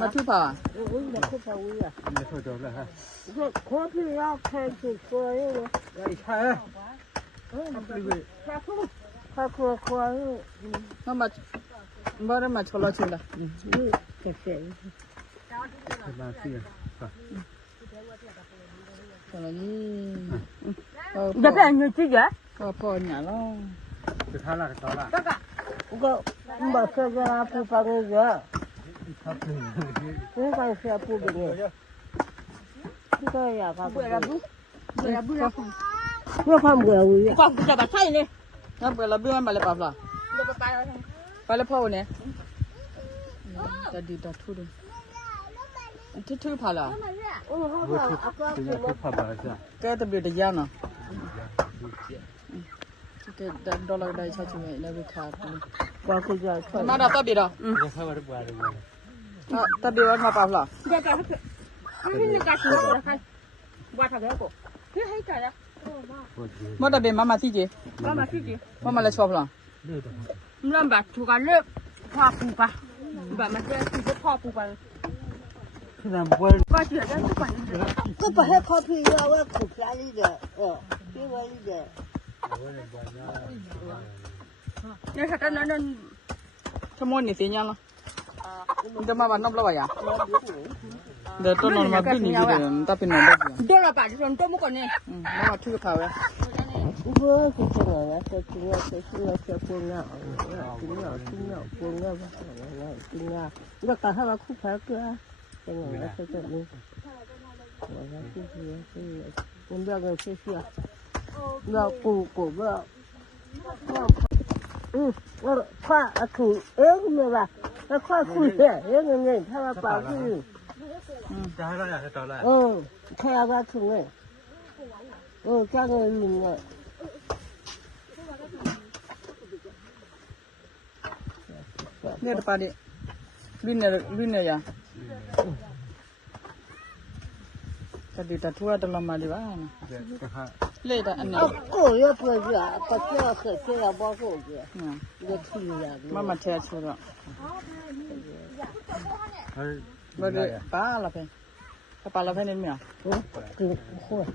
มาทุบป่ะมาทุบป่ะวิ่งอ่ะไม่ถูกจบเลยฮะก็ขอพี่เราแค่สุดตัวเองเลยไอ้ชายทำไปเลยข้าพูดข้าครัวครัวน้องมาบ้านมาชอลชินละนี่เก็บเสียงมาเสียชอลนี่จะเป็นยังไงจี๋ก็พอหนาล้อจะท่าละต่อละก็มาเสียจะพูดฟังเยอะทับหนึ่งนี่ก็เสียพูดเป็นไงที่ก็อยากกับเบื่อบุเบื่อเมื่อความเบื่อวิ่งความจะมาใช่เลยงั้นเบื่อแล้วเบื่อมาเลยป่ะล่ะไปแล้วพ่อเนี่ยจะดีต่อทุนทื่อๆผ่าล่ะวัตถุเป็นยังไงผ่าบ่ายจ้ะแกจะเบื่อได้ยากเนาะแกดอลลาร์ได้ใช่ไหมแล้วไปขาดว่าคือจะมาดับตาเบียร์จะเข้ามาได้บ่ายเลยตาเบียร์มาป่ะล่ะเดี๋ยวนี่นี่การซื้อแล้วค่ะว่าทำแล้วก็นี่ให้จ่ายแล้วมาดับเบียร์มาที่จีมาที่จีมาเลยชอบล่ะเริ่มแบบถูกการเลิกพ่อปูปะแบบมันจะถูกพ่อปูปะก็เชื่อได้ทุกคนก็ไปให้พ่อพี่ว่าขุดแค่นี้เด้อพี่ว่านี้เด้อเนี่ยถ้าตอนนั้นชั่วโมงนี่สิยังล่ะมันจะมาวันนอกแล้ววะเดี๋ยวต้นนอนมาพี่นี่พี่เดี๋ยวตาเป็นนอนได้ยังเดี๋ยวเราไปที่ต้นต้นมุกนี่มาทื่อผ่าไว้เบื่อคือจะไงนะจะกินเงาจะกินเงาจะปวดเงากินเงาปวดเงากินเงาแล้วก็ถ้าเราคุกแผลเกลือจะไงนะจะจะนี่ว่าที่ที่ผมอยากจะเชื่อเราปูว่าว่าข้าคือเนี่ยว่าแล้วข้าคุยเนี่ยเงี้ยถ้าเราเปล่าที่จะให้เราอยากจะต่อละแค่ว่าถึงเลยจ้างเงินลุงเลยเนี่ยปาดิลิ้นเนี่ยยังจะดีแต่ทั่วตลอดมาดีบ้างเล่แต่อันนี้กู要不要不要喝这个包狗子我去呀มาแช่ชัวร์บาดิป้าละเพ่ป้าละเพ่เนี่ยมั้ยกินโคตร